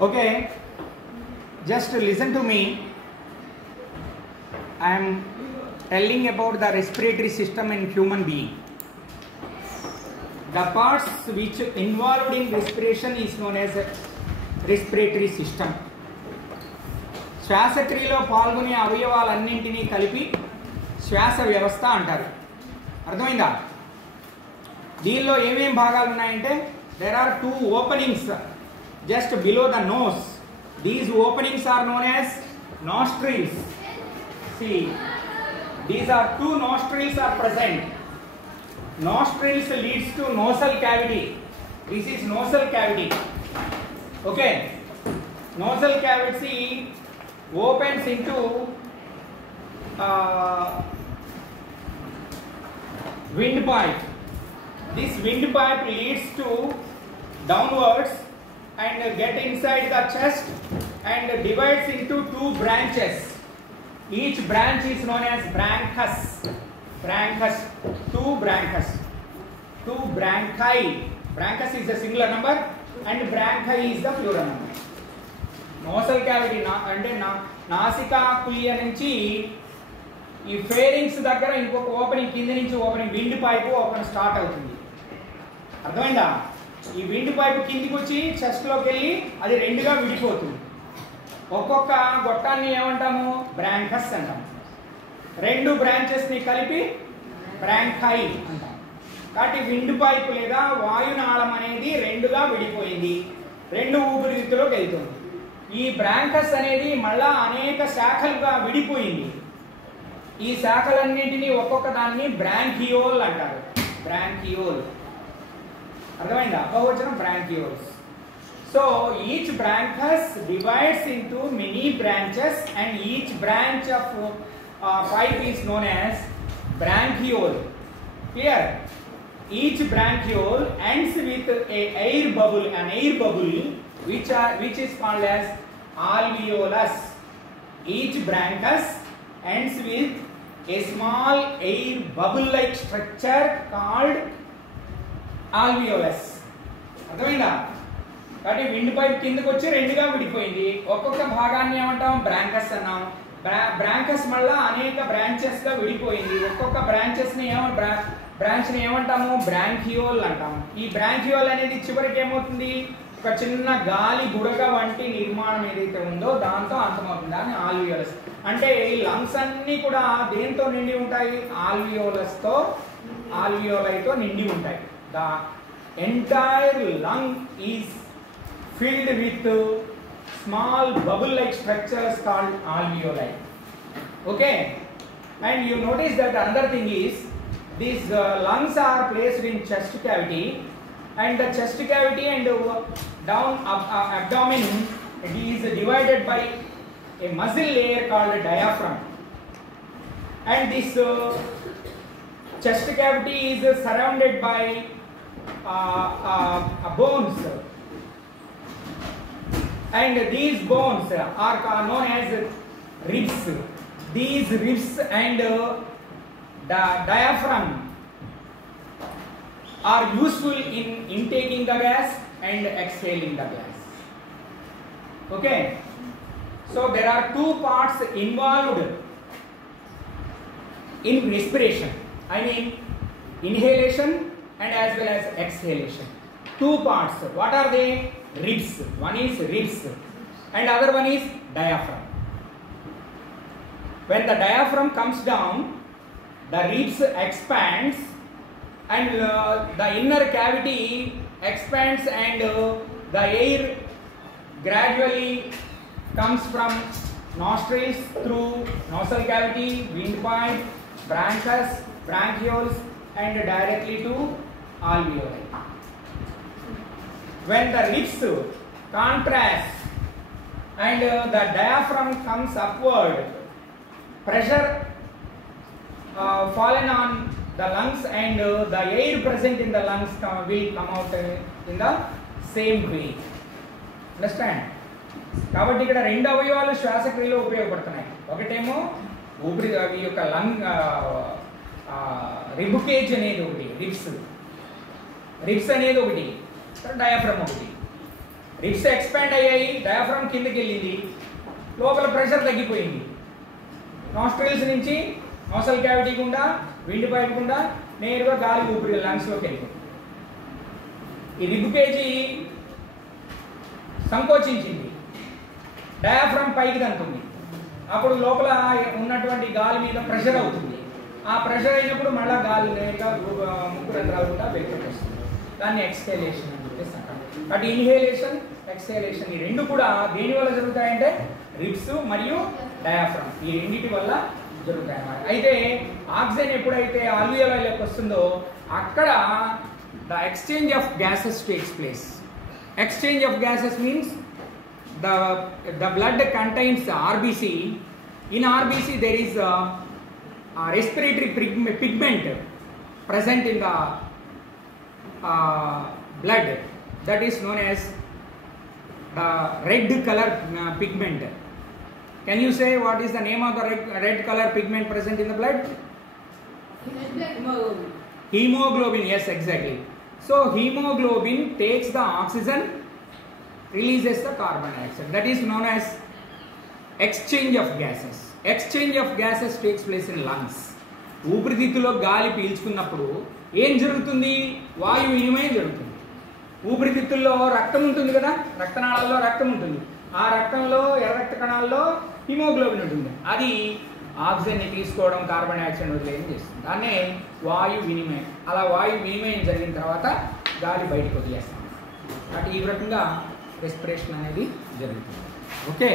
Okay, just listen to me. I am telling about the respiratory system in human being. The parts which involved in respiration is known as respiratory system. శ్వాసక్రియలో పాల్గొనే అవయవాలన్నింటినీ కలిపి శ్వాస వ్యవస్థ అంటారు. అర్థమైందా? దీనిలో ఏమేం భాగాలు ఉన్నాయంటే there are two openings just below the nose. These openings are known as nostrils. See, these are two nostrils are present. Nostrils leads to nasal cavity. This is nasal cavity. Okay, nasal cavity opens into windpipe. This windpipe leads to downwards and get inside the chest and divides into two branches. Each branch is known as bronchus. Bronchus, two bronchus, two bronchi. Bronchus is a singular number and bronchi is the plural number. Nasal cavity అంటే నాసికా కుల్య నుంచి ఈ ఫేరింగ్స్ దగ్గర ఇంకొక ఓపెనింగ్, కింద నుంచి opening wind pipe open start అవుతుంది. అర్థమైందా? ఈ విండ్ పైపు కిందికి వచ్చి చెస్ట్లోకి వెళ్ళి అది రెండుగా విడిపోతుంది. ఒక్కొక్క గొట్టాన్ని ఏమంటాము? బ్రాంకస్ అంటాము. రెండు బ్రాంచెస్ని కలిపి బ్రాంకై అంటాం. కాబట్టి విండ్ పైపు లేదా వాయునాళం అనేది రెండుగా విడిపోయింది, రెండు ఊపిరితిత్తులోకి వెళ్తుంది. ఈ బ్రాంకస్ అనేది మళ్ళా అనేక శాఖలుగా విడిపోయింది. ఈ శాఖలన్నింటినీ ఒక్కొక్క దాన్ని బ్రాంకియోల్ అంటారు. బ్రాంకియోల్, అర్థమైందా? బహువచనం bronchioles. So each bronchus divides into many branches and each branch of pipe is known as branchiole. Clear? Each branchiole ends with a air bubble, an air bubble which is called as alveolus. Each bronchus ends with a small air bubble like structure called alveolus. అర్థమైందా? కాబట్టి wind pipe కిందకి వచ్చి రెండుగా విడిపోయింది. ఒక్కొక్క భాగాన్ని ఏమంటాం? బ్రాంకస్ అన్నాం. బ్రాంకస్ మళ్ళా అనేక బ్రాంచెస్ గా విడిపోయింది. ఒక్కొక్క బ్రాంచెస్ ని బ్రాంచ్ ని ఏమంటాము? బ్రాంకియోల్ అంటాము. ఈ బ్రాంకియోల్ అనేది చివరికి ఏమవుతుంది? ఒక చిన్న గాలి బుడగ వంటి నిర్మాణం ఏదైతే ఉందో దాంతో అంతమవుతుంది. దాన్ని ఆల్వియోలస్ అంటే. ఈ లంగ్స్ అన్ని కూడా దేంతో నిండి ఉంటాయి? ఆల్వియోలైతో నిండి ఉంటాయి. The entire lung is filled with small bubble like structures called alveoli. Okay, and you notice that another thing is these lungs are placed in chest cavity, and the chest cavity and down abdomen, it is divided by a muscle layer called diaphragm, and this chest cavity is surrounded by bones, and these bones are known as ribs. These ribs and the diaphragm are useful in intaking the gas and exhaling the gas. Okay, so there are two parts involved in respiration. I mean inhalation and as well as exhalation. Two parts. What are they? Ribs. One is ribs and other one is diaphragm. When the diaphragm comes down, the ribs expands and the inner cavity expands and the air gradually comes from nostrils through nasal cavity, windpipe, bronchus, bronchioles and directly to alveoli. When the ribs contrast and the diaphragm comes upward, pressure fallen on the lungs and the air present in the lungs will come out in the same way. Understand? కాబట్టి ఇక్కడ రెండు అవయవాలు శ్వాసక్రియలో ఉపయోగపడుతున్నాయి. ఒకటేమో ఊపిరి యొక్క లంగ్ రిబుకేజ్ అనేది ఒకటి, రిబ్స్ అనేది ఒకటి, డయాఫ్రమ్ ఒకటి. రిబ్స్ ఎక్స్పాండ్ అయ్యాయి, డయాఫ్రమ్ కిందకి వెళ్ళింది, లోపల ప్రెషర్ తగ్గిపోయింది. నాస్ట్రిల్స్ నుంచి నోసల్ క్యావిటీ గుండా విండ్ పైప్ గుండా నేరుగా గాలి ఊపిరి లంగ్స్లోకి వెళ్ళిపోయింది. ఈ రిబ్ కేజీ సంకోచించింది, డయాఫ్రమ్ పైకి దంతుంది. అప్పుడు లోపల ఉన్నటువంటి గాలి మీద ప్రెషర్ అవుతుంది. ఆ ప్రెషర్ అయినప్పుడు మళ్ళీ గాలి నేరుగా ముక్కు రంధ్రాలు కూడా బయటకు వస్తుంది. దాన్ని ఎక్స్హేలేషన్ అని చెప్పేసి అంటాం. బట్ ఇన్హేలేషన్, ఎక్స్హేలేషన్ ఈ రెండు కూడా దేని వల్ల జరుగుతాయంటే రిబ్స్ మరియు డయాఫ్రమ్ ఈ రెండింటి వల్ల జరుగుతాయి అన్నమాట. అయితే ఆక్సిజన్ ఎప్పుడైతే ఆల్వియోలైలోకి వస్తుందో అక్కడ the exchange of gases takes place. Exchange of gases means the blood contains RBC. In RBC there is a respiratory pigment present in the blood that is known as the red color pigment. Can you say what is the name of the red color pigment present in the blood? Hemoglobin. Yes, exactly. So hemoglobin takes the oxygen, releases the carbon dioxide. That is known as exchange of gases. Exchange of gases takes place in lungs. ఊపిరితిత్తులో గాలి పీల్చుకున్నప్పుడు ఏం జరుగుతుంది? వాయు వినిమయం జరుగుతుంది. ఊపిరితిత్తుల్లో రక్తం ఉంటుంది కదా, రక్తనాళాల్లో రక్తం ఉంటుంది. ఆ రక్తంలో ఎర్ర రక్త కణాల్లో హిమోగ్లోబిన్ ఉంటుంది. అది ఆక్సిజన్ని తీసుకోవడం, కార్బన్ డైఆక్సైడ్ వదిలేయడం చేస్తుంది. దాన్నే వాయు వినిమయం. అలా వాయు వినిమయం జరిగిన తర్వాత గాలి బయటకు వదిలేస్తాం. అంటే ఈ రకంగా రెస్పిరేషన్ అనేది జరుగుతుంది. ఓకే.